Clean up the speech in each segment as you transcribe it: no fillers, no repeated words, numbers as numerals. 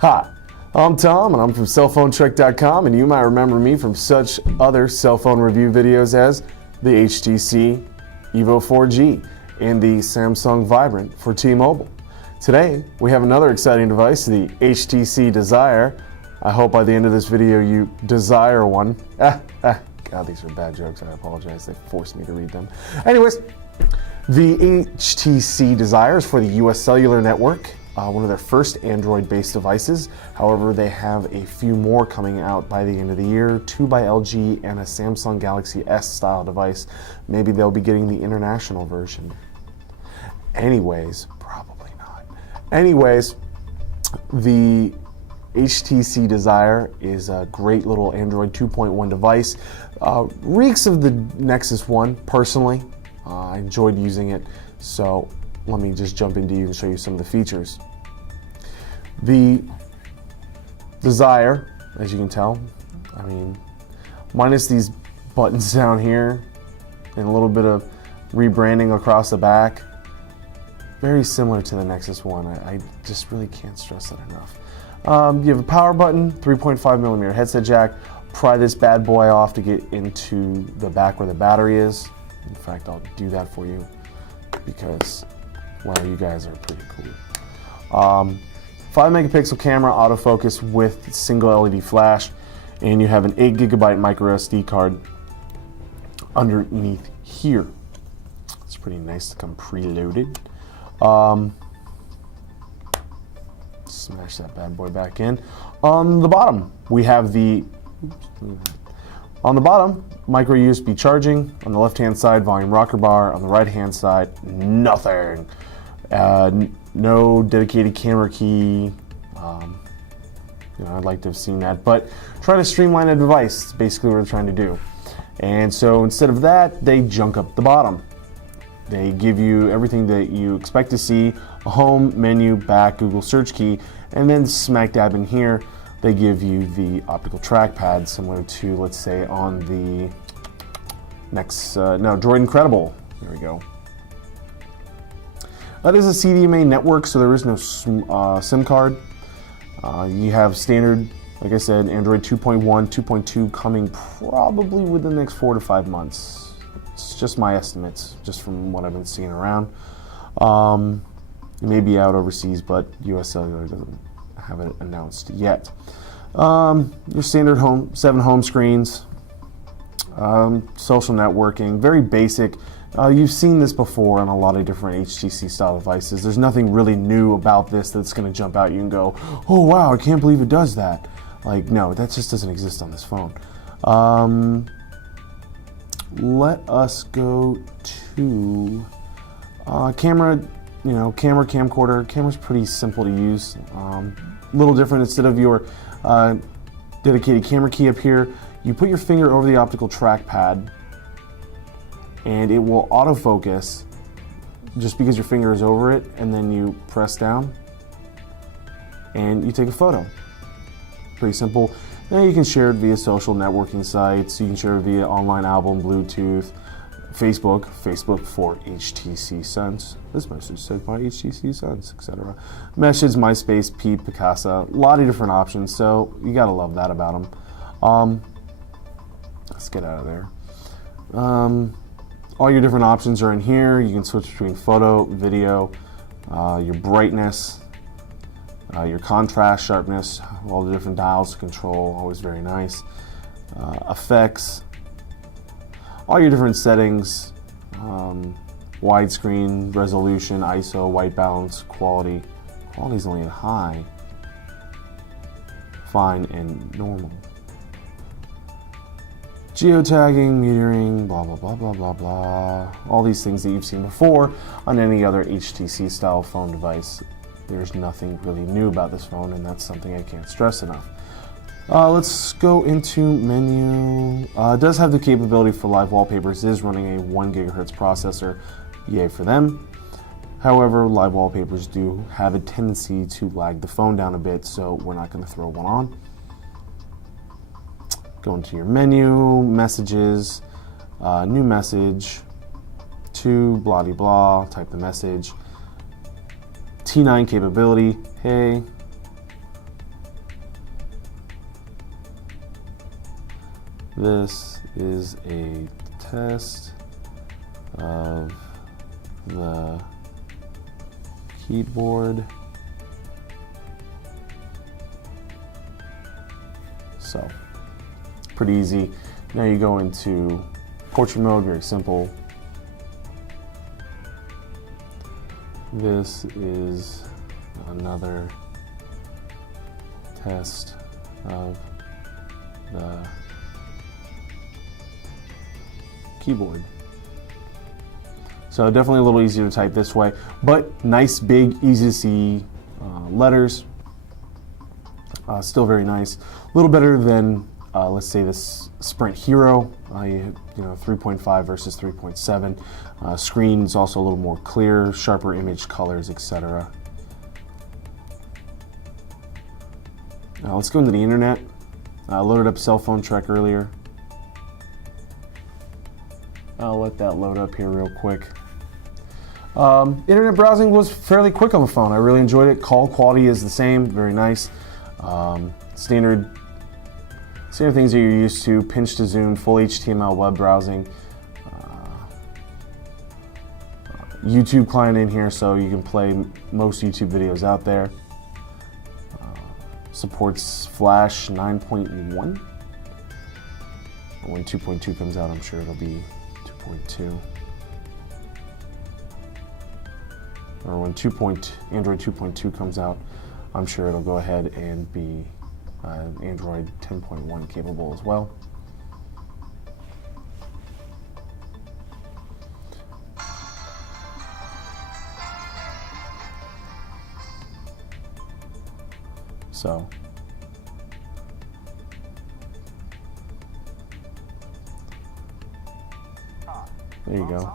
Hi, I'm Tom and I'm from cellphonetrek.com, and you might remember me from such other cell phone review videos as the HTC Evo 4G and the Samsung Vibrant for T-Mobile. Today we have another exciting device, the HTC Desire. I hope by the end of this video you desire one. God, these are bad jokes. I apologize. They forced me to read them. Anyways, the HTC Desire is for the US Cellular Network, one of their first Android-based devices. However, they have a few more coming out by the end of the year, 2 by LG and a Samsung Galaxy S style device. Maybe they'll be getting the international version. Anyways, probably not. Anyways, the HTC Desire is a great little Android 2.1 device. Reeks of the Nexus 1, personally. I enjoyed using it, so let me just jump into you and show you some of the features. The Desire, as you can tell, I mean, minus these buttons down here and a little bit of rebranding across the back, very similar to the Nexus 1. I just really can't stress that enough. You have a power button, 3.5mm headset jack. Pry this bad boy off to get into the back where the battery is. In fact, I'll do that for you because, well, you guys are pretty cool. 5 megapixel camera, autofocus with single LED flash, and you have an 8 gigabyte micro SD card underneath here. It's pretty nice to come preloaded. Smash that bad boy back in. On the bottom, we have micro USB charging. On the left-hand side, volume rocker bar. On the right-hand side, nothing. No dedicated camera key. I'd like to have seen that, but trying to streamline a device is basically what they're trying to do. And so instead of that, they junk up the bottom. They give you everything that you expect to see: a home, menu, back, Google search key, and then smack dab in here, they give you the optical trackpad, similar to, let's say, on the Droid Incredible. There we go. That is a CDMA network, so there is no SIM card. You have standard, like I said, Android 2.1, 2.2 coming probably within the next 4 to 5 months. It's just my estimates, just from what I've been seeing around. It may be out overseas, but US Cellular doesn't have it announced yet. Your standard 7 home screens, social networking, very basic. You've seen this before on a lot of different HTC style devices. There's nothing really new about this that's going to jump out you and go, oh wow, I can't believe it does that. Like, no, that just doesn't exist on this phone. Let us go to camera. Camcorder. Camera's pretty simple to use. A little different. Instead of your dedicated camera key up here, you put your finger over the optical trackpad and it will autofocus just because your finger is over it, and then you press down and you take a photo. Pretty simple. Now you can share it via social networking sites. You can share it via online album, Bluetooth, Facebook for HTC Sense. This message said by HTC Sense, etc. Message, MySpace, Peep, Picasa, a lot of different options. So you gotta love that about them. Let's get out of there. All your different options are in here. You can switch between photo, video, your brightness, your contrast, sharpness, all the different dials to control. Always very nice. Effects. All your different settings, widescreen, resolution, ISO, white balance, quality. Quality's only at high, fine, and normal. Geotagging, metering, blah, blah, blah, blah, blah, blah. All these things that you've seen before on any other HTC style phone device. There's nothing really new about this phone, and that's something I can't stress enough. Let's go into menu. It does have the capability for live wallpapers. It is running a 1 gigahertz processor. Yay for them. However, live wallpapers do have a tendency to lag the phone down a bit, so we're not going to throw one on. Go into your menu, messages, new message, to blah de blah, type the message. T9 capability, hey, This is a test of the keyboard. So, pretty easy. Now you go into portrait mode, very simple. This is another test of the keyboard. So definitely a little easier to type this way, but nice, big, easy to see letters. Still very nice. A little better than let's say this Sprint Hero. You know, 3.5 versus 3.7. Screen's also a little more clear, sharper image colors, etc. Now let's go into the internet. I loaded up Cell Phone Trek earlier. I'll let that load up here real quick. Internet browsing was fairly quick on the phone. I really enjoyed it. Call quality is the same, very nice. Standard things that you're used to, pinch to zoom, full HTML web browsing. YouTube client in here, so you can play most YouTube videos out there. Supports Flash 9.1. When 2.2 comes out, I'm sure it'll be 2.2. Or when Android 2.2 comes out, I'm sure it'll go ahead and be Android 10.1 capable as well. So there you go.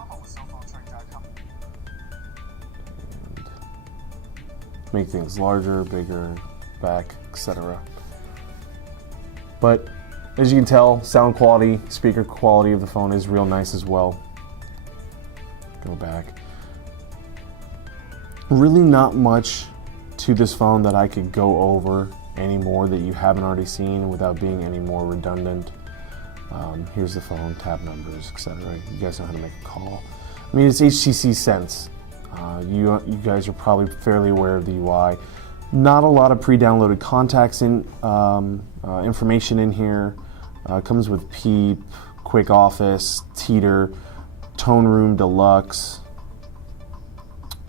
And make things larger, bigger, back, etc. But as you can tell, sound quality, speaker quality of the phone is real nice as well. Go back. Really not much to this phone that I could go over anymore that you haven't already seen without being any more redundant. Here's the phone, tab numbers, etc. You guys know how to make a call. I mean, it's HTC Sense. You guys are probably fairly aware of the UI. Not a lot of pre-downloaded contacts in information in here. Comes with Peep, Quick Office, Teeter, Tone Room Deluxe,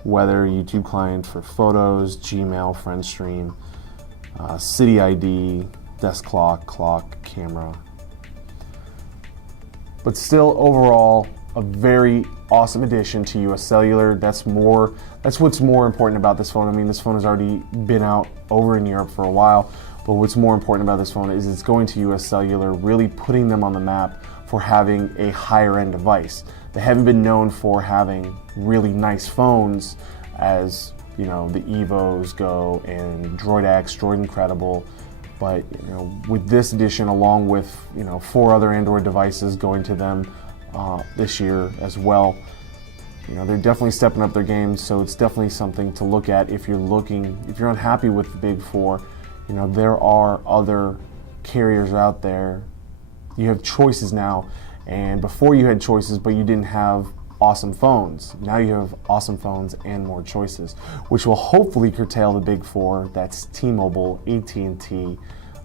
Weather, YouTube client for photos, Gmail, FriendStream, City ID, desk clock, camera. But still, overall, a very awesome addition to US Cellular. That's what's more important about this phone. I mean, this phone has already been out over in Europe for a while, but what's more important about this phone is it's going to US Cellular, really putting them on the map for having a higher end device. They haven't been known for having really nice phones as, you know, the Evos go and Droid X, Droid Incredible. But, you know, with this edition, along with, you know, 4 other Android devices going to them this year as well, you know, they're definitely stepping up their game. So it's definitely something to look at if you're unhappy with the big 4. You know, there are other carriers out there. You have choices now, and before you had choices, but you didn't have awesome phones. Now you have awesome phones and more choices, which will hopefully curtail the big 4. That's T-Mobile, AT&T,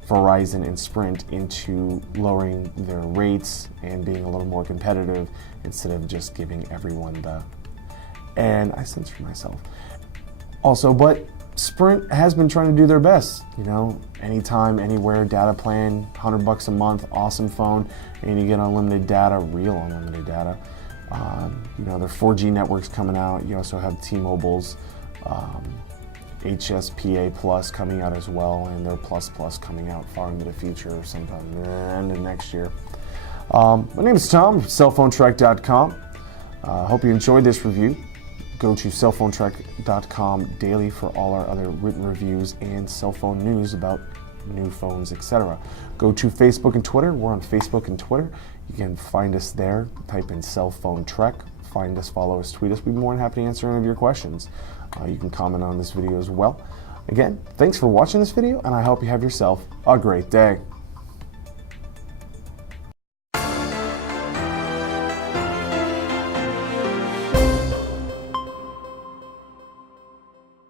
Verizon, and Sprint into lowering their rates and being a little more competitive instead of just giving everyone the, and I censor myself. Also, but Sprint has been trying to do their best. You know, anytime, anywhere, data plan, $100 a month, awesome phone, and you get unlimited data, real unlimited data. You know, their 4G network's coming out. You also have T-Mobile's HSPA Plus coming out as well, and their Plus Plus coming out far into the future, sometime end of next year. My name is Tom from cellphonetrek.com. Hope you enjoyed this review. Go to cellphonetrek.com daily for all our other written reviews and cell phone news about new phones, etc. Go to Facebook and Twitter. We're on Facebook and Twitter. You can find us there. Type in Cell Phone Trek. Find us, follow us, tweet us. We'd be more than happy to answer any of your questions. You can comment on this video as well. Again, thanks for watching this video, and I hope you have yourself a great day.